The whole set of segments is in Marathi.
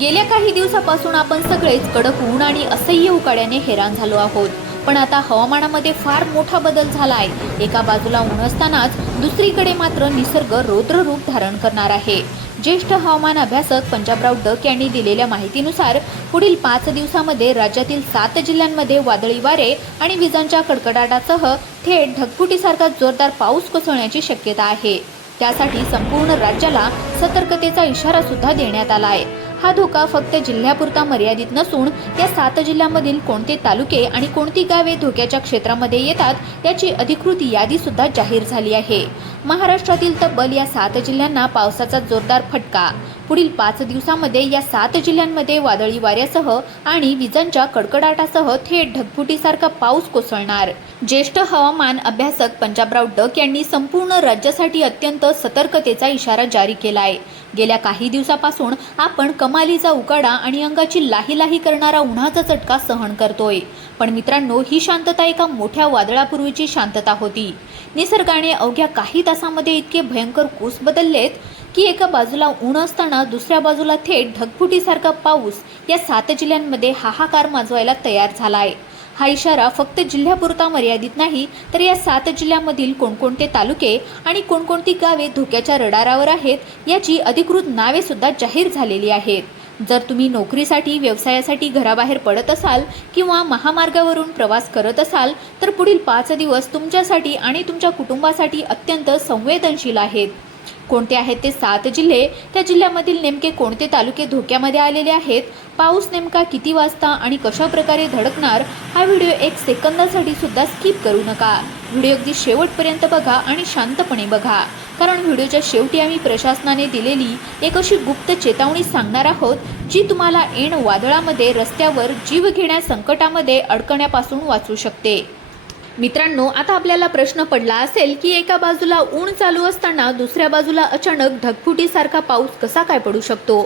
गेल्या काही दिवसापासून आपण सगळेच कडक ऊन आणि असह्य उकाड्याने हैराण झालो आहोत। पण आता हवामानामध्ये फार मोठा बदल झाला आहे। एका बाजूला ऊन असतानाच दुसरीकडे मात्र निसर्ग रौद्र रूप धारण करणार आहे। ज्येष्ठ हवामान अभ्यासक पंजाबराव डक यांनी दिलेल्या माहितीनुसार पुढील 5 दिवसांमध्ये राज्यातील 7 जिल्ह्यांमध्ये वादळी वारे आणि विजांच्या कडकडाटासह थेट ढगफुटीसारखा जोरदार पाऊस कोसळण्याची शक्यता आहे। त्यासाठी संपूर्ण राज्याला सतर्कतेचा इशारा सुद्धा देण्यात आला आहे। हा धोका फक्त जिल्ह्यापुरता मर्यादित नसून या 7 जिल्ह्यांमधील कोणते तालुके आणि कोणती गावे धोक्याच्या क्षेत्रामध्ये येतात याची अधिकृत यादी सुद्धा जाहीर झाली आहे। महाराष्ट्रातील तब्बल या 7 जिल्ह्यांना पावसाचा जोरदार फटका। पुढील 5 दिवसांमध्ये या 7 जिल्ह्यांमध्ये वादळी वाऱ्यासह आणि विजांच्या कडकडाटासह थेट ढगफुटीसारखा पाऊस कोसळणार। ज्येष्ठ हवामान अभ्यासक पंजाबराव डक यांनी संपूर्ण राज्यासाठी अत्यंत सतर्कतेचा इशारा जारी केला आहे। गेल्या काही दिवसापासून आपण कमालीचा उकाडा आणि अंगाची लाही करणारा उन्हाचा चटका सहन करतोय। पण मित्रांनो, ही शांतता एका मोठ्या वादळापूर्वीची शांतता होती। निसर्गाने अवघ्या काही तासांमध्ये इतके भयंकर कोस बदललेत की एका बाजूला ऊन असताना दुसऱ्या बाजूला थेट ढगफुटीसारखा पाऊस या 7 जिल्ह्यांमध्ये हाहाकार माजवायला तयार झालाय। हा इशारा फक्त जिल्ह्यापुरता मर्यादित नाही, तर या 7 जिल्ह्यांमधील कोणकोणते तालुके आणि कोणकोणती गावे धोक्याच्या रडारावर आहेत याची अधिकृत नावे सुद्धा जाहीर झालेली आहेत। जर तुम्ही नोकरीसाठी, व्यवसायासाठी घराबाहेर पडत असाल किंवा महामार्गावरून प्रवास करत असाल तर पुढील 5 दिवस तुमच्यासाठी आणि तुमच्या कुटुंबासाठी अत्यंत संवेदनशील आहेत। कोणते आहेत ते 7 जिल्हे, त्या जिल्ह्यामधील नेमके कोणते तालुके धोक्यामध्ये आलेले आहेत, पाऊस नेमका किती वाजता आणि कशा प्रकारे धडकणार, हा व्हिडिओ 1 सेकंदासाठी सुद्धा स्किप करू नका। व्हिडिओ अगदी शेवटपर्यंत बघा आणि शांतपणे बघा, कारण व्हिडिओच्या शेवटी आम्ही प्रशासनाने दिलेली एक अशी गुप्त चेतावणी सांगणार आहोत जी तुम्हाला ऐन वादळामध्ये रस्त्यावर जीवघेण्या संकटामध्ये अडकण्यापासून वाचवू शकते। मित्रांनो, आता आपल्याला प्रश्न पडला असेल की एका बाजूला ऊन चालू असताना दुसऱ्या बाजूला अचानक ढगफुटीसारखा पाऊस कसा काय पडू शकतो।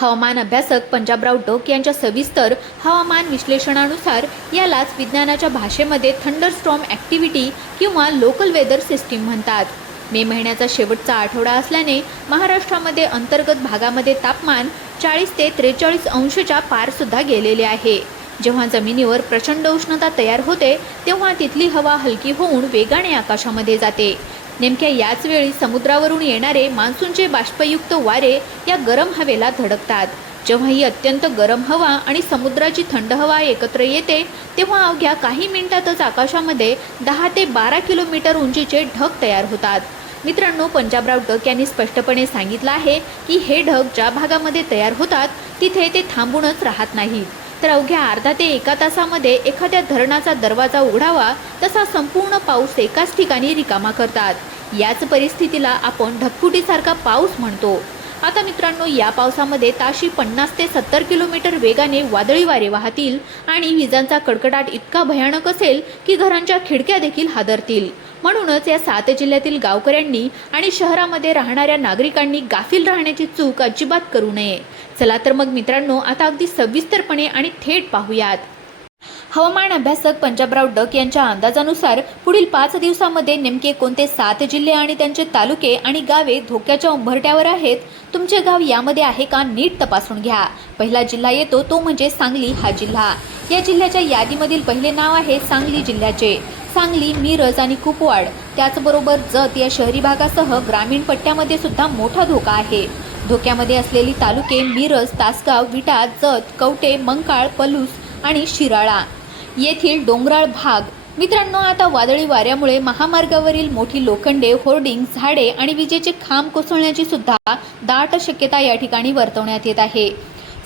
हवामान अभ्यासक पंजाबराव डक यांच्या सविस्तर हवामान विश्लेषणानुसार यालाच विज्ञानाच्या भाषेमध्ये थंडरस्टॉर्म ॲक्टिव्हिटी किंवा लोकल वेदर सिस्टीम म्हणतात। मे महिन्याचा शेवटचा आठवडा असल्याने महाराष्ट्रामध्ये अंतर्गत भागामध्ये तापमान 40 ते 43 अंशच्या पार सुद्धा गेलेले आहे। जेव्हा जमिनीवर प्रचंड उष्णता तयार होते तेव्हा तिथली हवा हलकी होऊन वेगाने आकाशामध्ये जाते। नेमक्या याच वेळी समुद्रावरून येणारे मान्सूनचे बाष्पयुक्त वारे या गरम हवेला धडकतात। जेव्हा ही अत्यंत गरम हवा आणि समुद्राची थंड हवा एकत्र येते तेव्हा अवघ्या काही मिनिटातच आकाशामध्ये 10 ते 12 किलोमीटर उंचीचे ढग तयार होतात। मित्रांनो, पंजाबराव डक यांनी स्पष्टपणे सांगितलं आहे की हे ढग ज्या भागामध्ये तयार होतात तिथे ते थांबूनच राहत नाहीत, तर अवघ्या अर्धा ते 1 तासामध्ये एखाद्या धरणाचा दरवाजा उघडावा तसा संपूर्ण पाऊस एकाच ठिकाणी रिकामा करतात। याच परिस्थितीला आपण ढगफुटीसारखा पाऊस म्हणतो। आता मित्रांनो, या पावसामध्ये ताशी 50 ते 70 किलोमीटर वेगाने वादळी वारे वाहतील आणि विजांचा कडकडाट इतका भयानक असेल की घरांच्या खिडक्या देखील हादरतील। म्हणूनच या 7 जिल्ह्यातील गावकऱ्यांनी आणि शहरामध्ये राहणाऱ्या नागरिकांनी गाफील राहण्याची चूक अजिबात करू नये। चला तर मग मित्रांनो, आता अगदी सविस्तरपणे आणि थेट पाहूयात। हवामान अभ्यासक पंजाबराव डक यांच्या अंदाजानुसार पुढील 5 दिवसांमध्ये नेमके कोणते 7 जिल्हे आणि त्यांचे तालुके आणि गावे धोक्याच्या उंबरठ्यावर आहेत, तुमचे गाव यामध्ये आहे का, नीट तपासून घ्या। पहिला जिल्हा येतो तो म्हणजे सांगली हा जिल्हा। या जिल्ह्याच्या यादीमधील पहिले नाव आहे सांगली जिल्ह्याचे। सांगली, मिरज आणि कुपवाड त्याचबरोबर जत या शहरी भागासह ग्रामीण पट्ट्यामध्ये सुद्धा मोठा धोका आहे। धोक्यामध्ये असलेली तालुके मिरज, तासगाव, विटा, जत, कवटे, मंकाळ, पलूस आणि शिराळा येथील डोंगराळ भाग। मित्रांनो, आता वादळी वाऱ्यामुळे महामार्गावरील मोठी लोखंडे, होर्डिंग, झाडे आणि विजेचे खांब कोसळण्याची सुद्धा दाट शक्यता या ठिकाणी वर्तवण्यात येत आहे।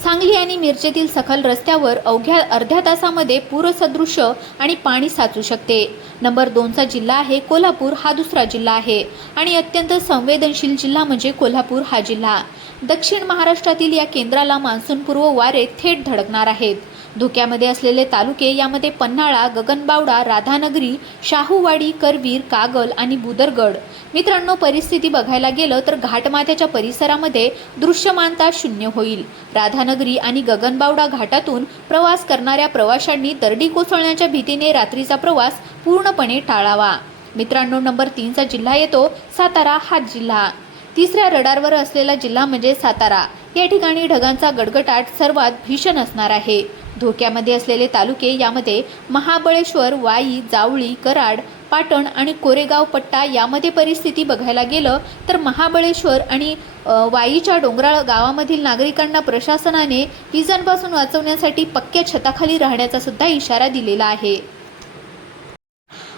सांगली आणि मिरजेतील सखल रस्त्यावर अवघ्या अर्ध्या तासामध्ये पूरसदृश आणि पाणी साचू शकते। नंबर 2चा जिल्हा आहे कोल्हापूर, हा दुसरा जिल्हा आहे आणि अत्यंत संवेदनशील जिल्हा म्हणजे कोल्हापूर हा जिल्हा। दक्षिण महाराष्ट्रातील या केंद्राला मान्सूनपूर्व वारे थेट धडकणार आहेत। धोक्यामध्ये असलेले तालुके यामध्ये पन्हाळा, गगनबावडा, राधानगरी, शाहूवाडी, करवीर, कागल आणि बुदरगड। मित्रांनो, परिस्थिती बघायला गेलं तर घाटमाथ्याच्या परिसरामध्ये दृश्यमानता 0 होईल। राधानगरी आणि गगनबावडा घाटातून प्रवास करणाऱ्या प्रवाशांनी दरडी कोसळण्याच्या भीतीने रात्रीचा प्रवास पूर्णपणे टाळावा। मित्रांनो, नंबर 3चा जिल्हा येतो सातारा हा जिल्हा। तिसऱ्या रडारवर असलेला जिल्हा म्हणजे सातारा। या ठिकाणी ढगांचा गडगडाट सर्वात भीषण असणार आहे. धोक्यामध्ये असलेले तालुके यामध्ये महाबळेश्वर, वाई, जावळी, कराड, पाटण आणि कोरेगाव पट्टा यामध्ये परिस्थिती बघायला गेलं तर महाबळेश्वर आणि वाईच्या डोंगराळ गावामधील नागरिकांना प्रशासनाने विजांपासून वाचवण्यासाठी पक्क्या छताखाली राहण्याचा सुद्धा इशारा दिलेला आहे.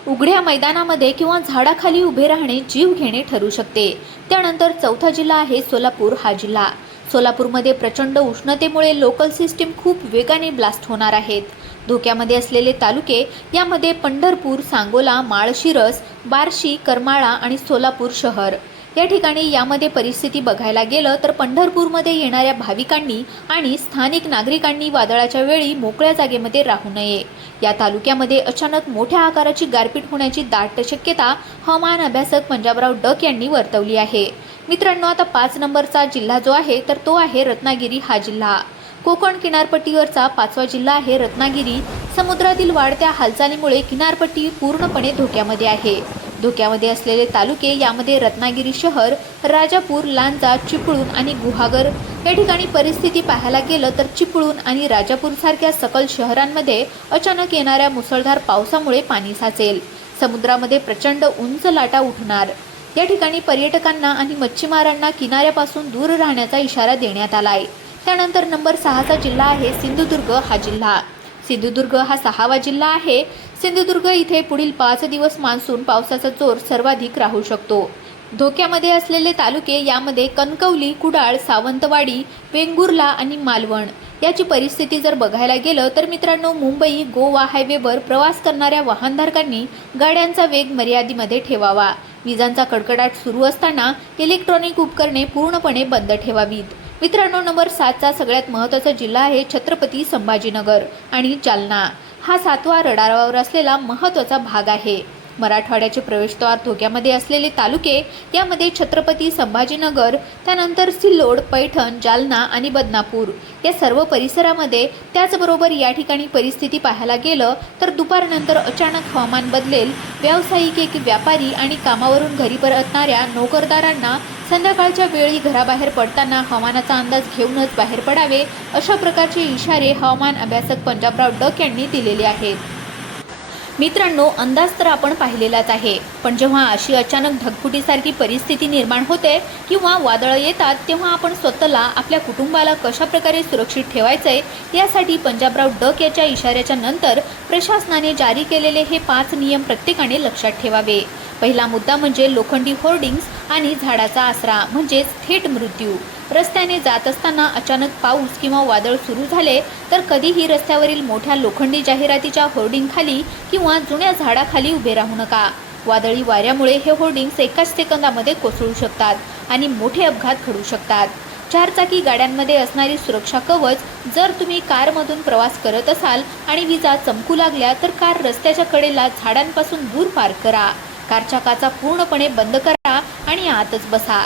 उघड्या मैदानामध्ये किंवा झाडाखाली उभे राहणे जीव घेणे ठरू शकते. त्यानंतर चौथा जिल्हा आहे सोलापूर हा जिल्हा. सोलापूरमध्ये प्रचंड उष्णतेमुळे लोकल सिस्टीम खूप वेगाने ब्लास्ट होणार आहेत. धोक्यामध्ये असलेले तालुके यामध्ये पंढरपूर, सांगोला, माळशिरस, बार्शी, करमाळा आणि सोलापूर शहर या ठिकाणी यामध्ये परिस्थिती बघायला गेलं तर पंढरपूरमध्ये येणाऱ्या भाविकांनी आणि स्थानिक नागरिकांनी वादळाच्या वेळी मोकळ्या जागेमध्ये राहू नये. या तालुक्यामध्ये अचानक मोठ्या आकाराची गारपीट होण्याची दाट शक्यता हवामान अभ्यासक पंजाबराव डक यांनी वर्तवली आहे. मित्रांनो, आता 5 नंबरचा जिल्हा जो आहे तर तो आहे रत्नागिरी हा जिल्हा. कोकण किनारपट्टीवरचा 5वा जिल्हा आहे रत्नागिरी. समुद्रातील वाढत्या हालचालीमुळे किनारपट्टी पूर्णपणे धोक्यामध्ये आहे. धोक्यामध्ये असलेले तालुके यामध्ये रत्नागिरी शहर, राजापूर, लांजा, चिपळूण आणि गुहागर या ठिकाणी परिस्थिती पाहायला गेलं तर चिपळूण आणि राजापूर सारख्या सकल शहरांमध्ये अचानक येणाऱ्या मुसळधार पावसामुळे पाणी साचेल. समुद्रामध्ये प्रचंड उंच लाटा उठणार. या ठिकाणी पर्यटकांना आणि मच्छीमारांना किनाऱ्यापासून दूर राहण्याचा इशारा देण्यात आला आहे. त्यानंतर नंबर 6चा जिल्हा आहे सिंधुदुर्ग हा जिल्हा. सिंधुदुर्ग हा 6वा जिल्हा आहे. सिंधुदुर्ग इथे पुढील 5 दिवस मान्सून पावसाचा जोर सर्वाधिक राहू शकतो. धोक्यामध्ये असलेले तालुके यामध्ये कणकवली, कुडाळ, सावंतवाडी, वेंगुर्ला आणि मालवण याची परिस्थिती जर बघायला गेलं तर मित्रांनो, मुंबई गोवा हायवेवर प्रवास करणाऱ्या वाहनधारकांनी गाड्यांचा वेग मर्यादेमध्ये ठेवावा. विजांचा कडकडाट सुरू असताना इलेक्ट्रॉनिक उपकरणे पूर्णपणे बंद ठेवावीत. मित्रांनो, नंबर 7चा सगळ्यात महत्त्वाचा जिल्हा आहे छत्रपती संभाजीनगर आणि जालना. हा 7वा रडारावर असलेला महत्त्वाचा भाग आहे. मराठवाड्याचे प्रवेशद्वार धोक्यामध्ये असलेले तालुके यामध्ये छत्रपती संभाजीनगर, त्यानंतर सिल्लोड, पैठण, जालना आणि बदनापूर या सर्व परिसरामध्ये. त्याचबरोबर या ठिकाणी परिस्थिती पाहायला गेलं तर दुपारनंतर अचानक हवामान बदलेल. व्यावसायिक, व्यापारी आणि कामावरून घरी परतणाऱ्या नोकरदारांना संध्याकाळच्या वेळी घराबाहेर पडताना हवामानाचा अंदाज घेऊनच बाहेर पडावे, अशा प्रकारचे इशारे हवामान अभ्यासक पंजाबराव डक यांनी दिलेले आहेत. मित्रांनो, अंदाज तर आपण पाहिलेलाच आहे, पण जेव्हा अशी अचानक ढगफुटीसारखी परिस्थिती निर्माण होते किंवा वादळं येतात तेव्हा आपण स्वतःला, आपल्या कुटुंबाला कशा प्रकारे सुरक्षित ठेवायचंय यासाठी पंजाबराव डक याच्या इशाऱ्याच्या नंतर प्रशासनाने जारी केलेले हे 5 नियम प्रत्येकाने लक्षात ठेवावे. पहिला मुद्दा म्हणजे लोखंडी होर्डिंग्स आणि झाडाचा आसरा म्हणजेच थेट मृत्यू. रस्त्याने जात असताना अचानक पाऊस किंवा वादळ सुरू झाले तर कधीही रस्त्यावरील मोठ्या लोखंडी जाहिरातीच्या होर्डिंगखाली किंवा जुन्या झाडाखाली उभे राहू नका. वादळी वाऱ्यामुळे हे होर्डिंग्स एकाच सेकंदामध्ये कोसळू शकतात आणि मोठे अपघात घडू शकतात. 4 चाकी गाड्यांमध्ये असणारी सुरक्षा कवच, जर तुम्ही कारमधून प्रवास करत असाल आणि विजा चमकू लागल्या तर कार रस्त्याच्या कडेला झाडांपासून दूर पार्क करा. कारच्या काचा पूर्णपणे बंद करा आणि आतच बसा.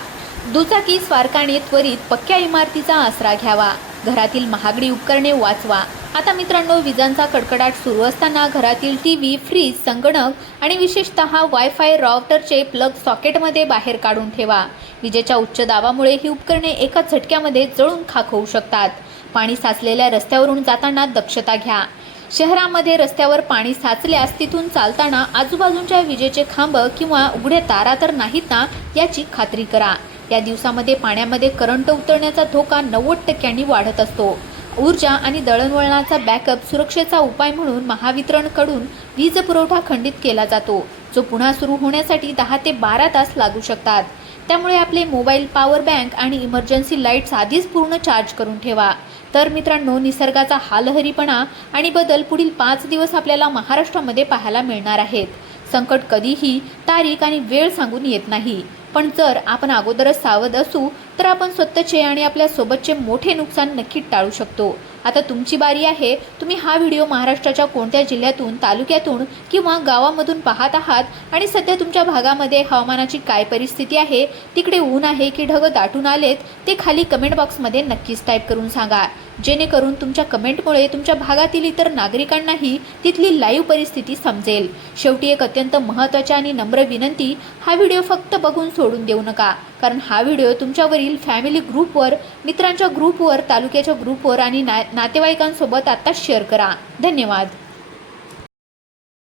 दुचाकी स्वारकाने त्वरित पक्क्या इमारतीचा आसरा घ्यावा. घरातील महागडी उपकरणे वाचवा. आता मित्रांनो, विजांचा कडकडाट सुरू असताना घरातील टीव्ही, फ्रीज, संगणक आणि विशेषतः वायफाय राउटरचे प्लग सॉकेटमध्ये बाहेर काढून ठेवा. विजेच्या उच्च दाबामुळे ही उपकरणे एका झटक्यामध्ये जळून खाक होऊ शकतात. पाणी साचलेल्या रस्त्यावरून जाताना दक्षता घ्या. शहरामध्ये रस्त्यावर पाणी साचल्यास तिथून चालताना आजूबाजूच्या विजेचे खांब किंवा उघड्या तारा तर नाहीत ना याची खात्री करा. या दिवसामध्ये पाण्यामध्ये करंट उतरण्याचा धोका 90% वाढत असतो. ऊर्जा आणि दळणवळणाचा बॅकअप सुरक्षेचा उपाय म्हणून महावितरणकडून वीज पुरवठा खंडित केला जातो, जो पुन्हा सुरू होण्यासाठी 10 ते 12 तास लागू शकतात. त्यामुळे आपले मोबाईल, पॉवर बँक आणि इमर्जन्सी लाईट्स आधीच पूर्ण चार्ज करून ठेवा. तर मित्रांनो, निसर्गाचा हालहरीपणा आणि बदल पुढील 5 दिवस आपल्याला महाराष्ट्रामध्ये पाहायला मिळणार आहेत. संकट कधीही तारीख आणि वेळ सांगून येत नाही, पण जर आपण अगोदरच सावध असू तर आपण स्वतःचे आणि आपल्या सोबतचे मोठे नुकसान नक्की टाळू शकतो. आता तुमची बारी आहे. तुम्ही हा व्हिडिओ महाराष्ट्राच्या कोणत्या जिल्ह्यातून, तालुक्यातून किंवा गावामधून पाहत आहात आणि सध्या तुमच्या भागामध्ये हवामानाची काय परिस्थिती आहे, तिकडे ऊन आहे की ढग दाटून आलेत, ते खाली कमेंट बॉक्समध्ये नक्कीच टाईप करून सांगा, जेणेकरून तुमच्या कमेंटमुळे तुमच्या भागातील इतर नागरिकांनाही तिथली लाईव्ह परिस्थिती समजेल. शेवटी एक अत्यंत महत्त्वाची आणि नम्र विनंती, हा व्हिडिओ फक्त बघून सोडून देऊ नका, कारण हा व्हिडिओ तुमच्यावरील फॅमिली ग्रुपवर, मित्रांच्या ग्रुपवर, तालुक्याच्या ग्रुपवर आणि नातेवाईकांसोबत आत्ता शेअर करा. धन्यवाद.